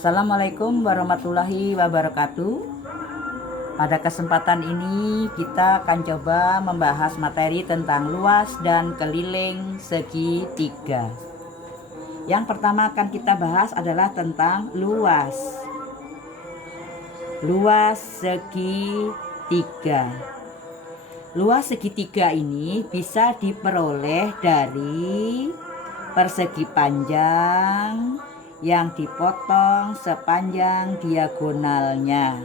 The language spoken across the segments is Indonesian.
Assalamualaikum warahmatullahi wabarakatuh. Pada kesempatan ini kita akan coba membahas materi tentang luas dan keliling segitiga. Yang pertama akan kita bahas adalah tentang luas. Luas segitiga. Luas segitiga ini bisa diperoleh dari persegi panjang yang dipotong sepanjang diagonalnya.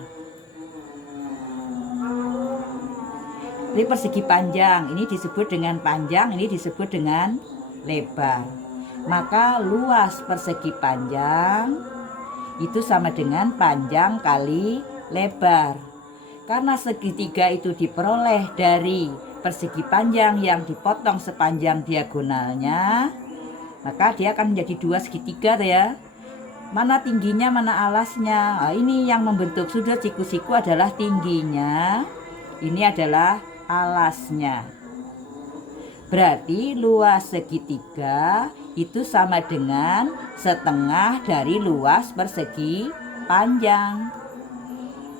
Ini persegi panjang, ini disebut dengan panjang, ini disebut dengan lebar. Maka luas persegi panjang itu sama dengan panjang kali lebar. Karena segitiga itu diperoleh dari persegi panjang yang dipotong sepanjang diagonalnya, maka dia akan menjadi dua segitiga ya. Mana tingginya, mana alasnya. Nah, ini yang membentuk sudut siku-siku adalah tingginya. Ini adalah alasnya. Berarti luas segitiga itu sama dengan setengah dari luas persegi panjang.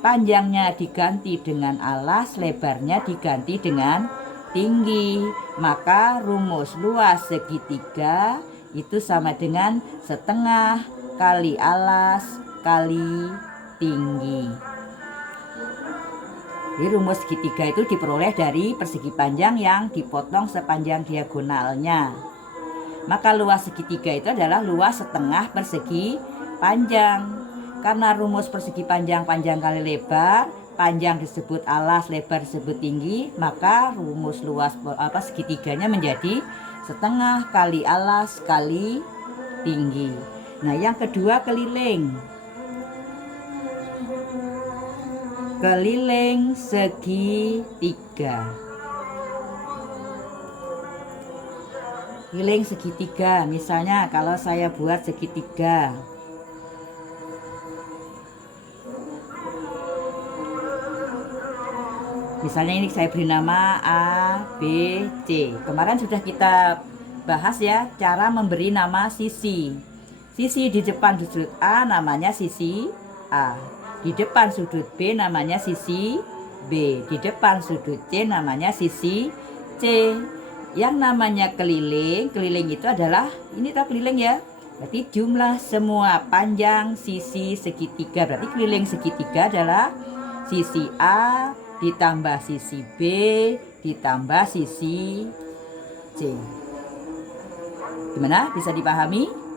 Panjangnya diganti dengan alas, lebarnya diganti dengan tinggi. Maka rumus luas segitiga itu sama dengan setengah kali alas kali tinggi. Jadi rumus segitiga itu diperoleh dari persegi panjang yang dipotong sepanjang diagonalnya. Maka luas segitiga itu adalah luas setengah persegi panjang. Karena rumus persegi panjang kali lebar, panjang disebut alas, lebar disebut tinggi, maka rumus luas segitiganya menjadi setengah kali alas kali tinggi. Nah, yang kedua keliling. Keliling segitiga. Keliling segitiga, misalnya kalau saya buat segitiga. Misalnya ini saya beri nama A, B, C. Kemarin sudah kita bahas ya cara memberi nama sisi. Sisi di depan sudut A namanya sisi A. Di depan sudut B namanya sisi B. Di depan sudut C namanya sisi C. Yang namanya keliling, keliling itu adalah, ini tak keliling ya. Berarti jumlah semua panjang sisi segitiga. Berarti keliling segitiga adalah sisi A ditambah sisi B ditambah sisi C. Gimana? Bisa dipahami?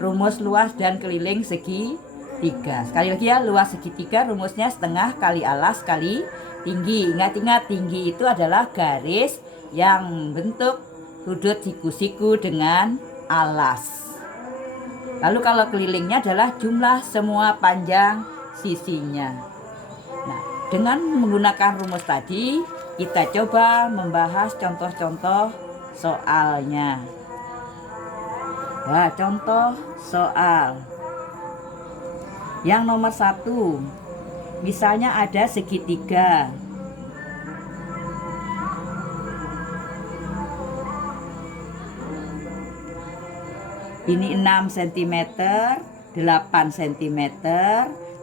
Rumus luas dan keliling segitiga. Sekali lagi ya, luas segitiga rumusnya setengah kali alas kali tinggi. Ingat-ingat, tinggi itu adalah garis yang bentuk sudut siku-siku dengan alas. Lalu kalau kelilingnya adalah jumlah semua panjang sisinya. Nah, dengan menggunakan rumus tadi, kita coba membahas contoh-contoh soalnya. Nah, contoh soal. Yang nomor 1, misalnya ada segitiga. Ini 6 cm, 8 cm.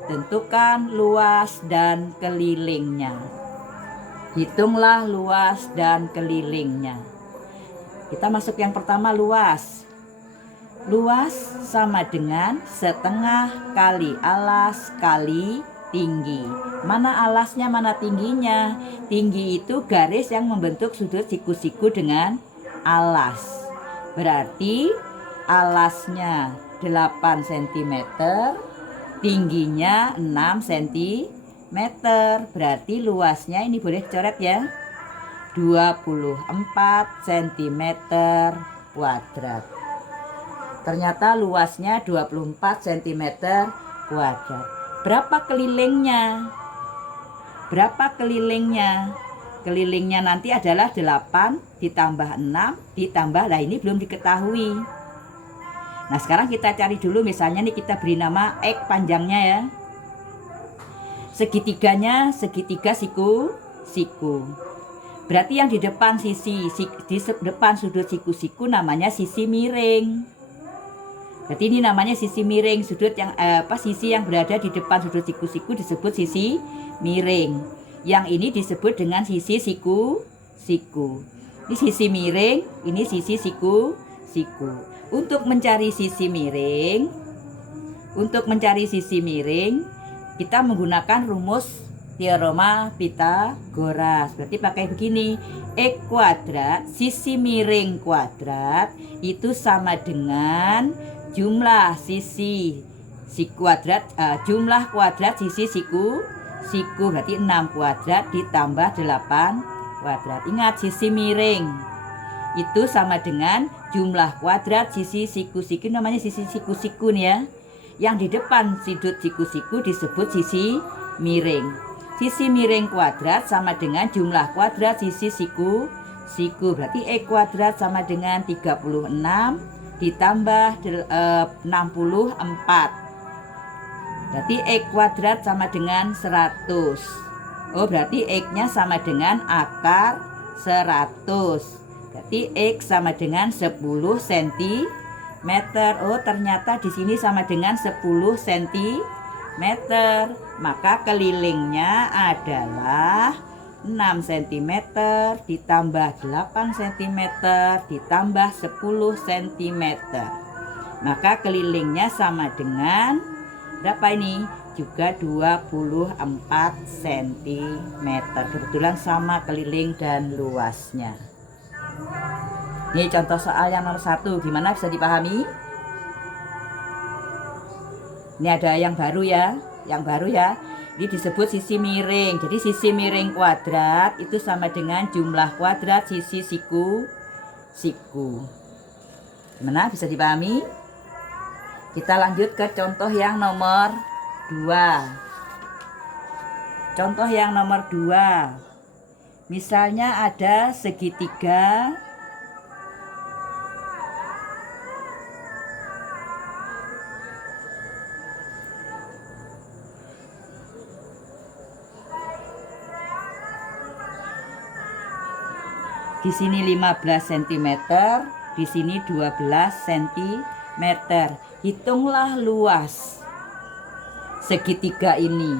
Tentukan luas dan kelilingnya. Hitunglah luas dan kelilingnya. Kita masuk yang pertama, luas. Luas sama dengan setengah kali alas kali tinggi. Mana alasnya, mana tingginya? Tinggi itu garis yang membentuk sudut siku-siku dengan alas. Berarti alasnya 8 cm, tingginya 6 cm. Berarti luasnya ini boleh coret ya, 24 cm kuadrat. Ternyata luasnya 24 cm kuadrat. Berapa kelilingnya? Berapa kelilingnya? Kelilingnya nanti adalah 8 ditambah 6 ditambah, lah ini belum diketahui. Nah, sekarang kita cari dulu, misalnya nih kita beri nama X panjangnya ya. Segitiganya segitiga siku-siku. Berarti yang di depan di depan sudut siku-siku namanya sisi miring. Berarti ini namanya sisi miring. Sudut yang sisi yang berada di depan sudut siku-siku disebut sisi miring. Yang ini disebut dengan sisi siku-siku. Ini sisi miring, ini sisi siku-siku. Untuk mencari sisi miring, kita menggunakan rumus teorema Pythagoras. Berarti pakai begini. X kuadrat sisi miring kuadrat itu sama dengan jumlah sisi kuadrat jumlah kuadrat sisi siku berarti 6 kuadrat ditambah 8 kuadrat. Ingat, sisi miring itu sama dengan jumlah kuadrat sisi siku-siku, namanya sisi siku-siku nih ya. Yang di depan sudut siku-siku disebut sisi miring. Sisi miring kuadrat sama dengan jumlah kuadrat sisi siku berarti X kuadrat sama dengan 36 ditambah 64. Berarti X kuadrat sama dengan 100. Oh, berarti X-nya sama dengan akar 100. Berarti X sama dengan 10 cm. Oh, ternyata di sini sama dengan 10 cm. Maka kelilingnya adalah 6 cm ditambah 8 cm ditambah 10 cm. Maka kelilingnya sama dengan berapa ini? Juga 24 cm. Kebetulan sama keliling dan luasnya. Ini contoh soal yang nomor 1. Gimana, bisa dipahami? Ini ada yang baru ya. Ini disebut sisi miring. Jadi sisi miring kuadrat itu sama dengan jumlah kuadrat sisi siku. Gimana, bisa dipahami? Kita lanjut ke contoh yang nomor 2. Contoh yang nomor 2. Misalnya ada segitiga di sini 15 cm, di sini 12 cm. Hitunglah luas segitiga ini.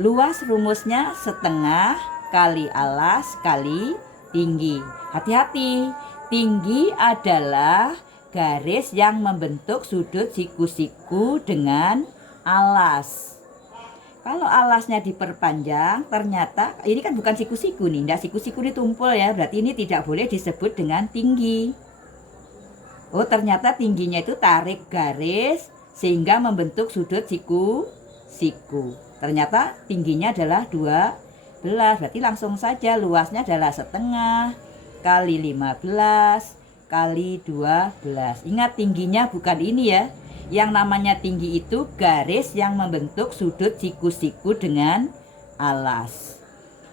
Luas rumusnya setengah kali alas kali tinggi. Hati-hati, tinggi adalah garis yang membentuk sudut siku-siku dengan alas. Kalau alasnya diperpanjang, ternyata ini kan bukan siku-siku nih, enggak, siku-siku ini tumpul ya, berarti ini tidak boleh disebut dengan tinggi. Oh, ternyata tingginya itu tarik garis sehingga membentuk sudut siku-siku. Ternyata tingginya adalah 12, berarti langsung saja luasnya adalah setengah kali 15 kali 12. Ingat, tingginya bukan ini ya. Yang namanya tinggi itu garis yang membentuk sudut siku-siku dengan alas.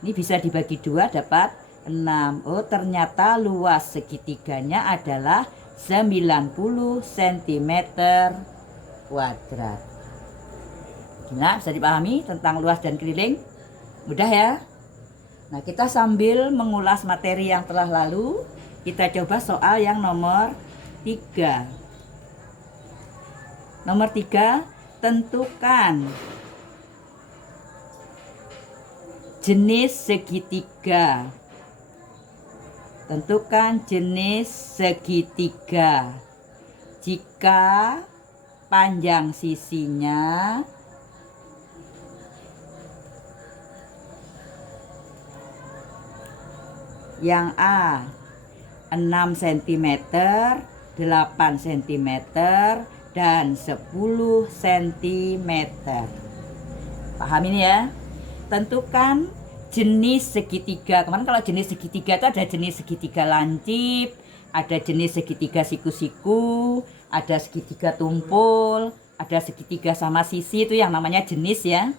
Ini bisa dibagi 2 dapat 6. Oh, ternyata luas segitiganya adalah 90 cm kuadrat. Nah, bisa dipahami tentang luas dan keliling? Mudah ya? Nah, kita sambil mengulas materi yang telah lalu, kita coba soal yang nomor 3. Nomor 3, tentukan jenis segitiga. Tentukan jenis segitiga jika panjang sisinya yang A 6 cm, 8 cm, dan 10 cm. Paham ini ya? Tentukan jenis segitiga. Kemarin kalau jenis segitiga itu ada jenis segitiga lancip, ada jenis segitiga siku-siku, ada segitiga tumpul, ada segitiga sama sisi, itu yang namanya jenis ya.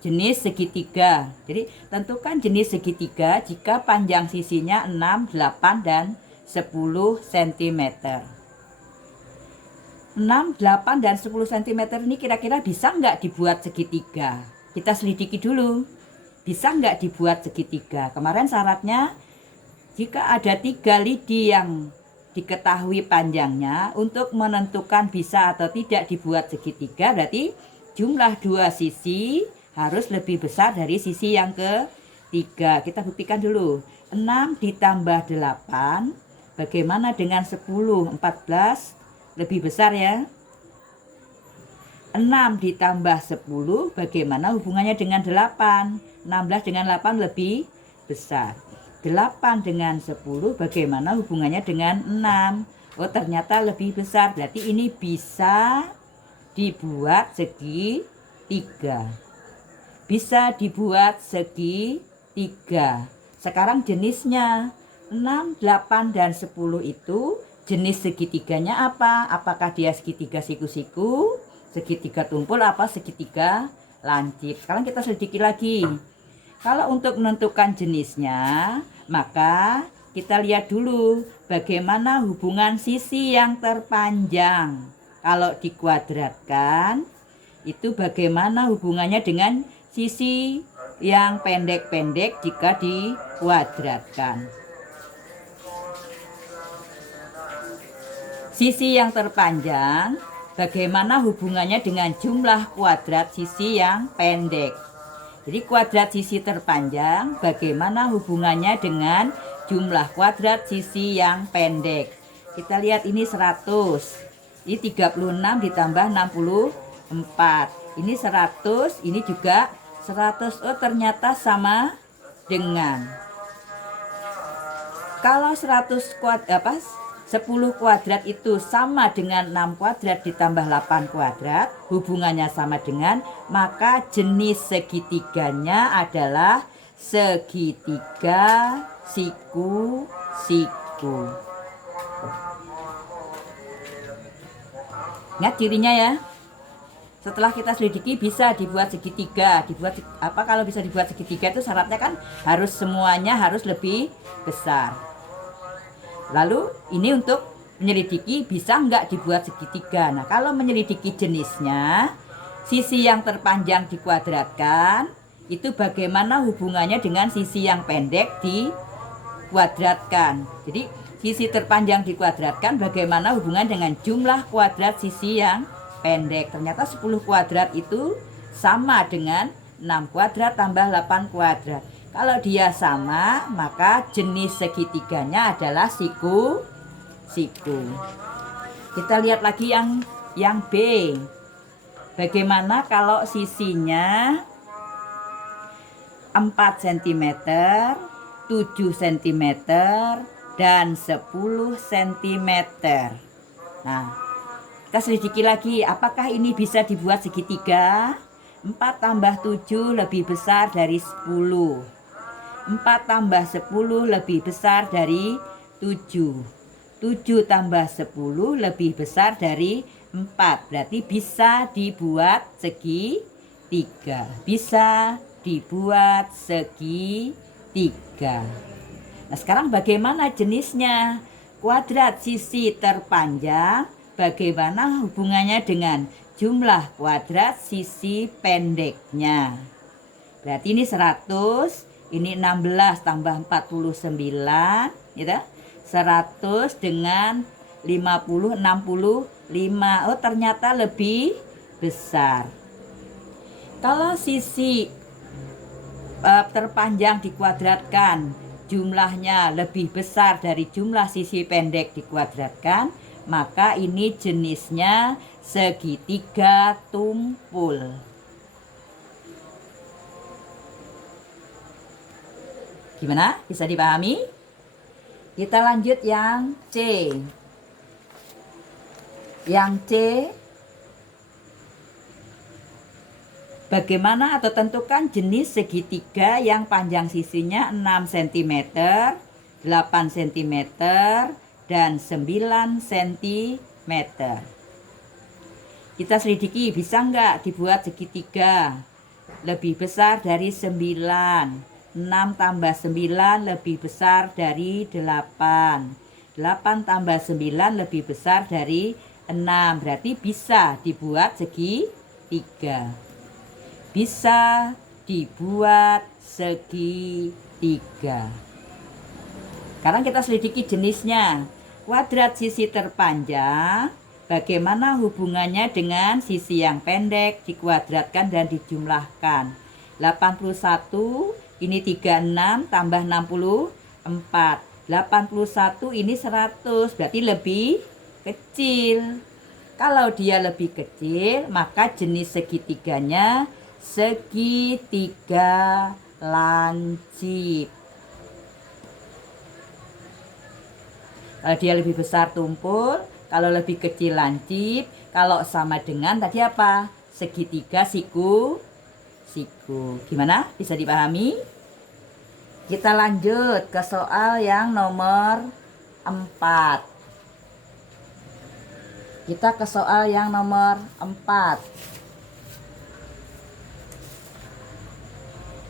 Jenis segitiga. Jadi tentukan jenis segitiga jika panjang sisinya 6, 8, dan 10 cm. 6, 8, dan 10 cm ini kira-kira bisa nggak dibuat segitiga? Kita selidiki dulu. Bisa nggak dibuat segitiga? Kemarin syaratnya Jika ada 3 lidi yang diketahui panjangnya, untuk menentukan bisa atau tidak dibuat segitiga, berarti jumlah 2 sisi harus lebih besar dari sisi yang ketiga. Kita buktikan dulu. 6 ditambah 8, bagaimana dengan 10? 14 lebih besar ya. 6 ditambah 10, bagaimana hubungannya dengan 8? 16 dengan 8 lebih besar. 8 dengan 10, bagaimana hubungannya dengan 6? Oh, ternyata lebih besar. Berarti ini bisa dibuat segitiga. Bisa dibuat segitiga. Sekarang jenisnya 6, 8, dan 10 itu jenis segitiganya apa? Apakah dia segitiga siku-siku, segitiga tumpul, apa segitiga lancip? Sekarang kita selidiki lagi. Kalau untuk menentukan jenisnya, maka kita lihat dulu bagaimana hubungan sisi yang terpanjang. Kalau dikuadratkan, itu bagaimana hubungannya dengan sisi yang pendek-pendek jika dikuadratkan. Sisi yang terpanjang, bagaimana hubungannya dengan jumlah kuadrat sisi yang pendek. Jadi kuadrat sisi terpanjang, bagaimana hubungannya dengan jumlah kuadrat sisi yang pendek. Kita lihat ini 100. Ini 36 ditambah 64. Ini 100, ini juga 100. Oh, ternyata sama dengan. Kalau 10 kuadrat itu sama dengan 6 kuadrat ditambah 8 kuadrat, hubungannya sama dengan, maka jenis segitiganya adalah segitiga siku-siku. Ingat cirinya ya. Setelah kita selidiki bisa dibuat segitiga. Kalau bisa dibuat segitiga itu syaratnya kan harus semuanya harus lebih besar. Lalu ini untuk menyelidiki bisa nggak dibuat segitiga. Nah, kalau menyelidiki jenisnya, sisi yang terpanjang dikuadratkan, itu bagaimana hubungannya dengan sisi yang pendek dikuadratkan. Jadi sisi terpanjang dikuadratkan, bagaimana hubungan dengan jumlah kuadrat sisi yang pendek. Ternyata 10 kuadrat itu sama dengan 6 kuadrat tambah 8 kuadrat. Kalau dia sama, maka jenis segitiganya adalah siku-siku. Kita lihat lagi yang B. Bagaimana kalau sisinya 4 cm, 7 cm, dan 10 cm. Nah, kita selidiki lagi, apakah ini bisa dibuat segitiga? 4 tambah 7 lebih besar dari 10. 4 tambah 10 lebih besar dari 7. 7 tambah 10 lebih besar dari 4. Berarti bisa dibuat segitiga. Bisa dibuat segitiga. Nah, sekarang bagaimana jenisnya? Kuadrat sisi terpanjang, bagaimana hubungannya dengan jumlah kuadrat sisi pendeknya? Berarti ini 100. Ini 16 tambah 49, gitu. 100 dengan 50, 65. Oh, ternyata lebih besar. Kalau sisi terpanjang dikuadratkan, jumlahnya lebih besar dari jumlah sisi pendek dikuadratkan, maka ini jenisnya segitiga tumpul. Gimana? Bisa dipahami? Kita lanjut yang C. Yang C, bagaimana atau tentukan jenis segitiga yang panjang sisinya 6 cm, 8 cm, dan 9 cm. Kita selidiki, bisa nggak dibuat segitiga lebih besar dari 9. 6 tambah 9 lebih besar dari 8. 8 tambah 9 lebih besar dari 6. Berarti bisa dibuat segitiga. Bisa dibuat segitiga. Sekarang kita selidiki jenisnya. Kuadrat sisi terpanjang, bagaimana hubungannya dengan sisi yang pendek, dikuadratkan dan dijumlahkan. 81, ini 36 tambah 64. 81 ini 100, berarti lebih kecil. Kalau dia lebih kecil, maka jenis segitiganya segitiga lancip. Kalau dia lebih besar tumpul, kalau lebih kecil lancip, kalau sama dengan tadi apa? Segitiga siku. Gimana? Bisa dipahami? Kita lanjut ke soal yang nomor 4. Kita ke soal yang nomor 4.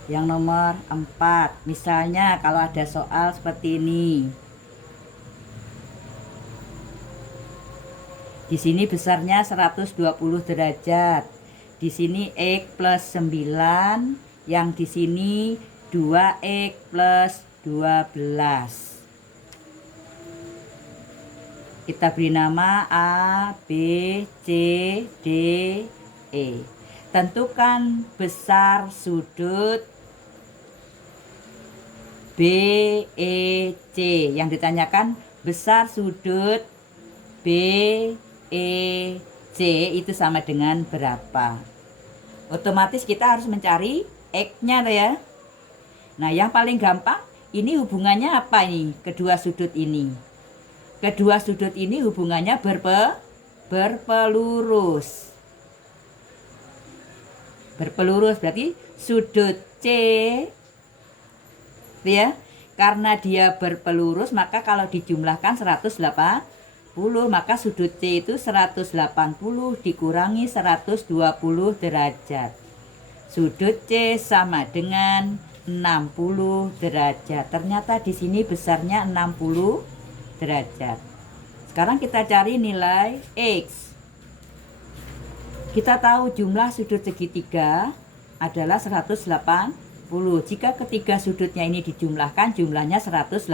Yang nomor 4. Misalnya kalau ada soal seperti ini. Di sini besarnya 120 derajat. Di sini X plus 9, yang di sini 2X plus 12. Kita beri nama A, B, C, D, E. Tentukan besar sudut B, E, C. Yang ditanyakan besar sudut B, E, C itu sama dengan berapa? Otomatis kita harus mencari X-nya ya. Nah, yang paling gampang ini hubungannya apa ini? Kedua sudut ini. Kedua sudut ini hubungannya berpelurus. Berpelurus berarti sudut C ya. Karena dia berpelurus maka kalau dijumlahkan 180, maka sudut C itu 180 dikurangi 120 derajat. Sudut C sama dengan 60 derajat. Ternyata di sini besarnya 60 derajat. Sekarang kita cari nilai X. Kita tahu jumlah sudut segitiga adalah 180. Jika ketiga sudutnya ini dijumlahkan, jumlahnya 180.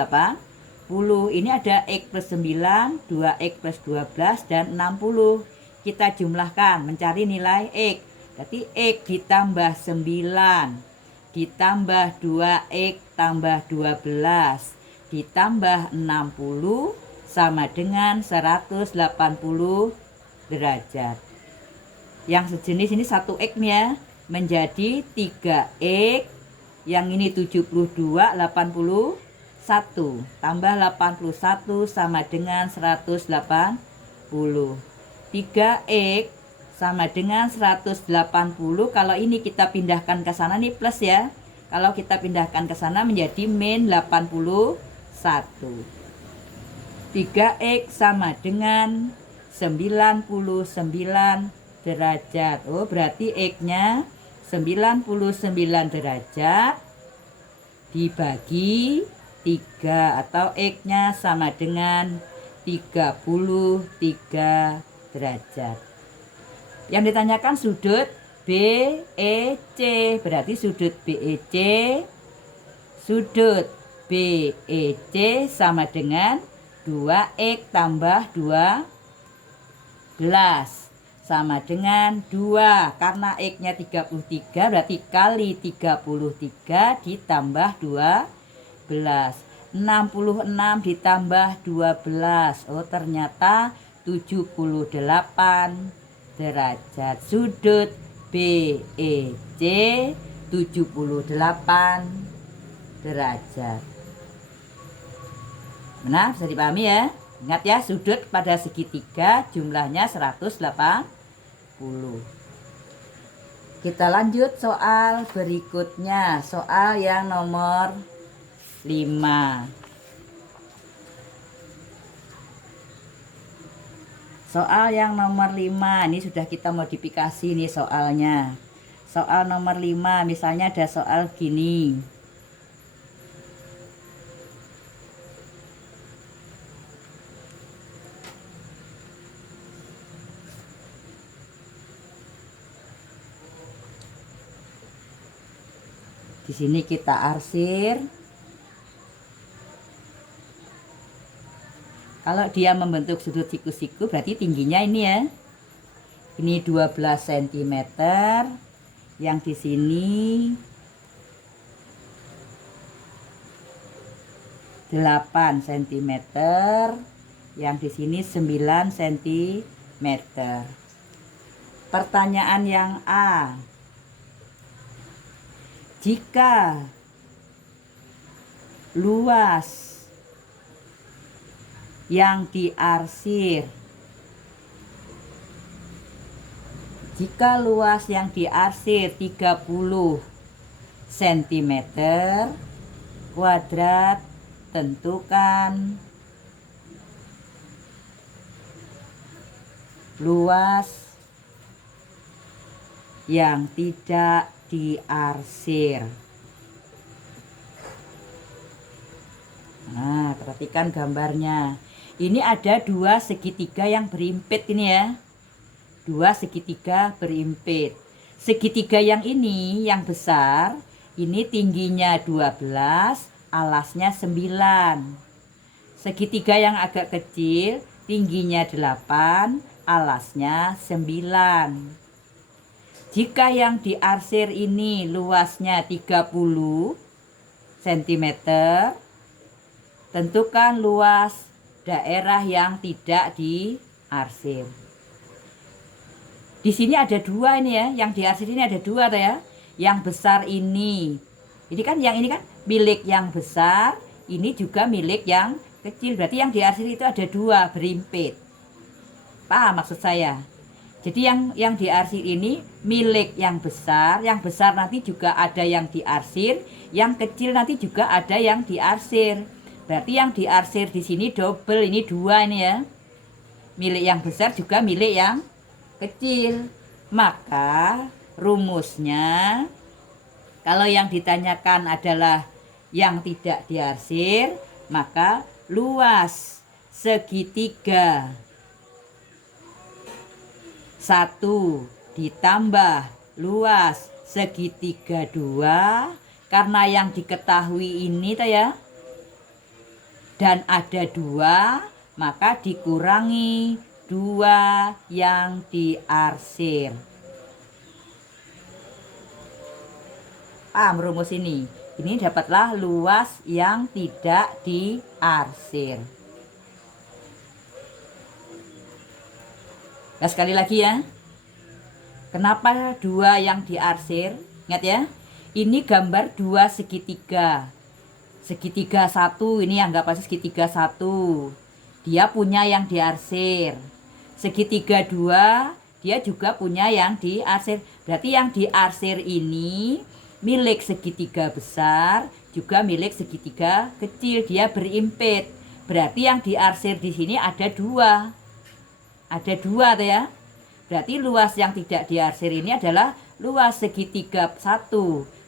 Ini ada X plus 9, 2X plus 12, dan 60. Kita jumlahkan, mencari nilai X. Berarti X ditambah 9, ditambah 2X tambah 12, ditambah 60, sama dengan 180 derajat. Yang sejenis ini 1X ya, menjadi 3X. Yang ini 72, 81. Tambah 81 sama dengan 180. 3X sama dengan 180. Kalau ini kita pindahkan ke sana nih plus ya. Kalau kita pindahkan ke sana menjadi min 81. 3X sama dengan 99 derajat. Oh, berarti X-nya 99 derajat dibagi 3, atau X-nya sama dengan 33 derajat. Yang ditanyakan sudut BEC, berarti sudut BEC sama dengan 2X tambah 12 sama dengan 2. Karena X-nya 33 berarti kali 33 ditambah 12. 66 ditambah 12. Oh, ternyata 78 derajat. Sudut BEC 78 derajat. Nah, bisa dipahami ya. Ingat ya, sudut pada segitiga jumlahnya 180. Kita lanjut soal berikutnya, soal yang nomor 5. Soal yang nomor 5 ini sudah kita modifikasi nih soalnya. Soal nomor 5 misalnya ada soal gini. Di sini kita arsir. Kalau dia membentuk sudut siku-siku berarti tingginya ini ya. Ini 12 cm. Yang di sini 8 cm. Yang di sini 9 cm. Pertanyaan yang A. Jika luas yang diarsir luas yang diarsir 30 cm kuadrat, tentukan luas yang tidak diarsir. Nah, perhatikan gambarnya. Ini ada dua segitiga yang berimpit ini ya. Dua segitiga berimpit. Segitiga yang ini, yang besar, ini tingginya 12, alasnya 9. Segitiga yang agak kecil, tingginya 8, alasnya 9. Jika yang diarsir ini luasnya 30 cm, tentukan luas daerah yang tidak diarsir. Di sini ada dua ini ya, yang diarsir ini ada dua tuh ya. Yang besar ini kan yang ini kan milik yang besar, ini juga milik yang kecil. Berarti yang diarsir itu ada dua berimpit. Paham maksud saya? Jadi yang diarsir ini milik yang besar nanti juga ada yang diarsir, yang kecil nanti juga ada yang diarsir. Berarti yang diarsir di sini double, ini dua ini ya. Milik yang besar juga milik yang kecil. Maka rumusnya, kalau yang ditanyakan adalah yang tidak diarsir, maka luas segitiga 1 ditambah luas segitiga 2, karena yang diketahui ini tuh ya, dan ada 2, maka dikurangi 2 yang diarsir. Paham rumus ini? Ini dapatlah luas yang tidak diarsir. Nah, sekali lagi ya. Kenapa 2 yang diarsir? Ingat ya. Ini gambar 2 segitiga. Segitiga 1 ini anggap aja segitiga 1. Dia punya yang diarsir. Segitiga 2 dia juga punya yang diarsir. Berarti yang diarsir ini milik segitiga besar, juga milik segitiga kecil. Dia berimpit. Berarti yang diarsir di sini ada 2. Ada 2 tuh ya. Berarti luas yang tidak diarsir ini adalah luas segitiga 1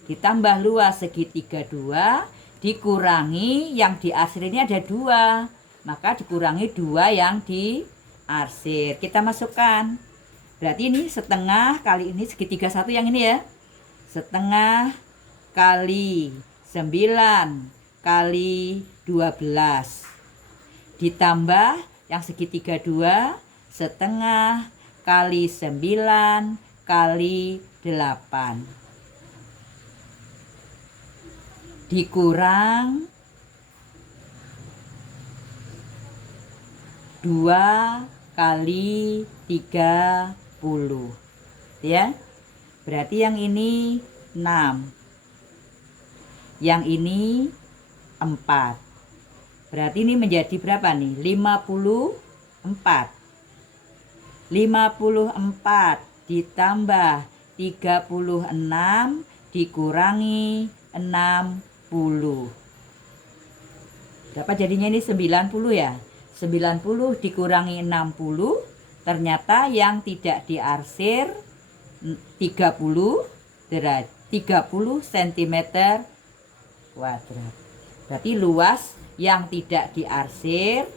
ditambah luas segitiga 2 dikurangi yang diarsir ini ada 2. Maka dikurangi 2 yang diarsir. Kita masukkan. Berarti ini setengah kali ini segitiga 1 yang ini ya. Setengah kali 9 kali 12. Ditambah yang segitiga 2 setengah kali 9 kali 8. Dikurang 2 kali 30. Ya. Berarti yang ini 6. Yang ini 4. Berarti ini menjadi berapa nih? 54. 54 ditambah 36 dikurangi 60. Berapa jadinya ini? 90 ya. 90 dikurangi 60, ternyata yang tidak diarsir 30 cm kuadrat. Berarti luas yang tidak diarsir,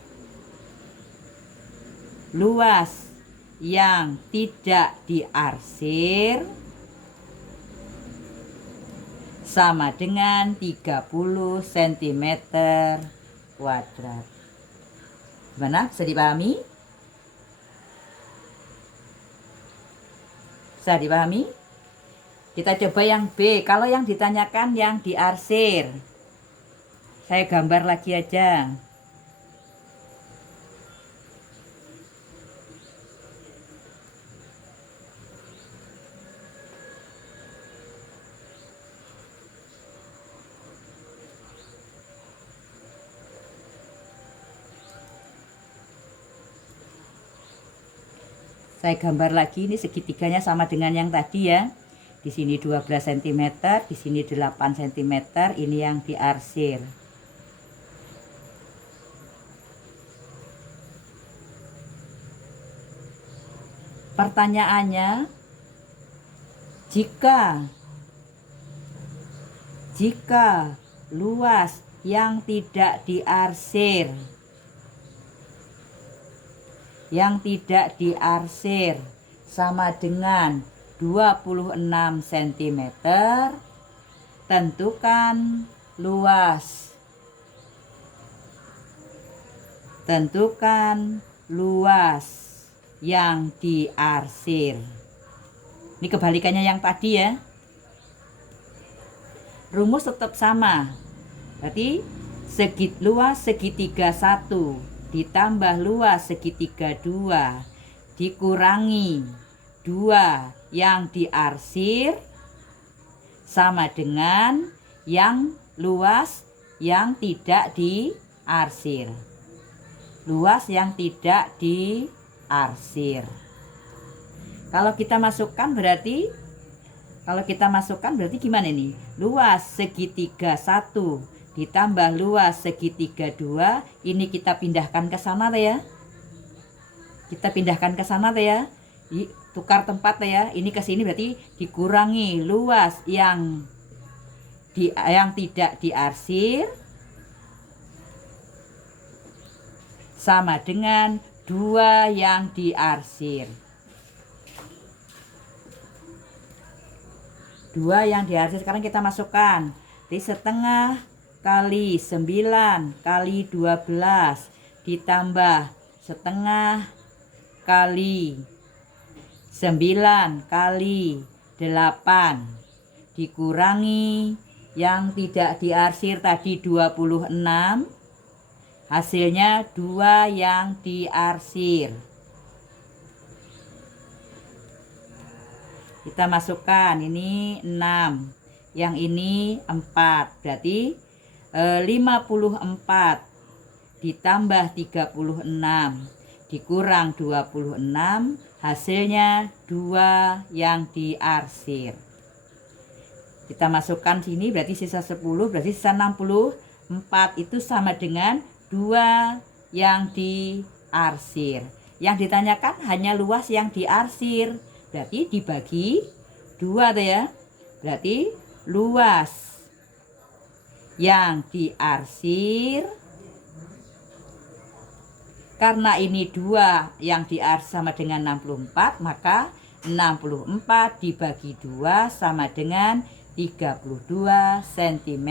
sama dengan 30 cm kuadrat. Gimana? Bisa dipahami? Bisa dipahami? Kita coba yang B. Kalau yang ditanyakan yang diarsir, saya gambar lagi aja. Saya gambar lagi, ini segitiganya sama dengan yang tadi ya. Di sini 12 cm, di sini 8 cm, ini yang diarsir. Pertanyaannya, jika luas yang tidak diarsir sama dengan 26 cm, tentukan luas yang diarsir. Ini kebalikannya yang tadi ya. Rumus tetap sama. Berarti luas segitiga 1 ditambah luas segitiga 2 dikurangi 2 yang diarsir sama dengan yang luas yang tidak diarsir. Luas yang tidak diarsir. Kalau kita masukkan berarti gimana nih? Luas segitiga 1 ditambah luas segitiga 2, ini kita pindahkan ke sana ya. Tukar tempat ya. Ini ke sini berarti dikurangi luas yang tidak diarsir sama dengan 2 yang diarsir. 2 yang diarsir sekarang kita masukkan. Jadi setengah kali 9 kali 12 ditambah setengah kali 9 kali 8 dikurangi yang tidak diarsir tadi 26, hasilnya 2 yang diarsir. Kita masukkan, ini 6, yang ini 4, berarti 54 ditambah 36 dikurang 26, hasilnya 2 yang diarsir. Kita masukkan sini berarti sisa 10, berarti sisa 64 itu sama dengan 2 yang diarsir. Yang ditanyakan hanya luas yang diarsir, berarti dibagi 2 tuh ya. Berarti luas yang diarsir, karena ini 2 yang diarsir sama dengan 64, maka 64 dibagi 2 sama dengan 32 cm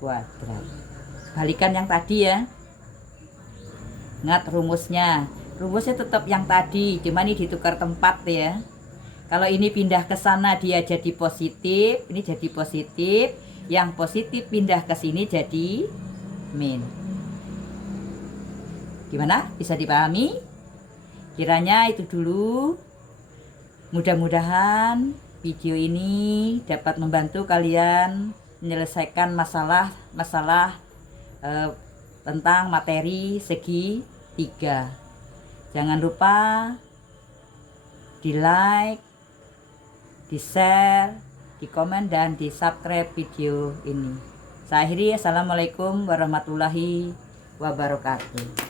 kuadrat. Balikan yang tadi ya. Ingat rumusnya tetap yang tadi, cuma ini ditukar tempat ya. Kalau ini pindah ke sana dia jadi positif, ini jadi positif. Yang positif pindah ke sini jadi min. Gimana? Bisa dipahami? Kiranya itu dulu. Mudah-mudahan video ini dapat membantu kalian menyelesaikan masalah tentang materi segi 3. Jangan lupa di like, di share, di komen, dan di subscribe video ini. Saya akhiri, assalamualaikum warahmatullahi wabarakatuh.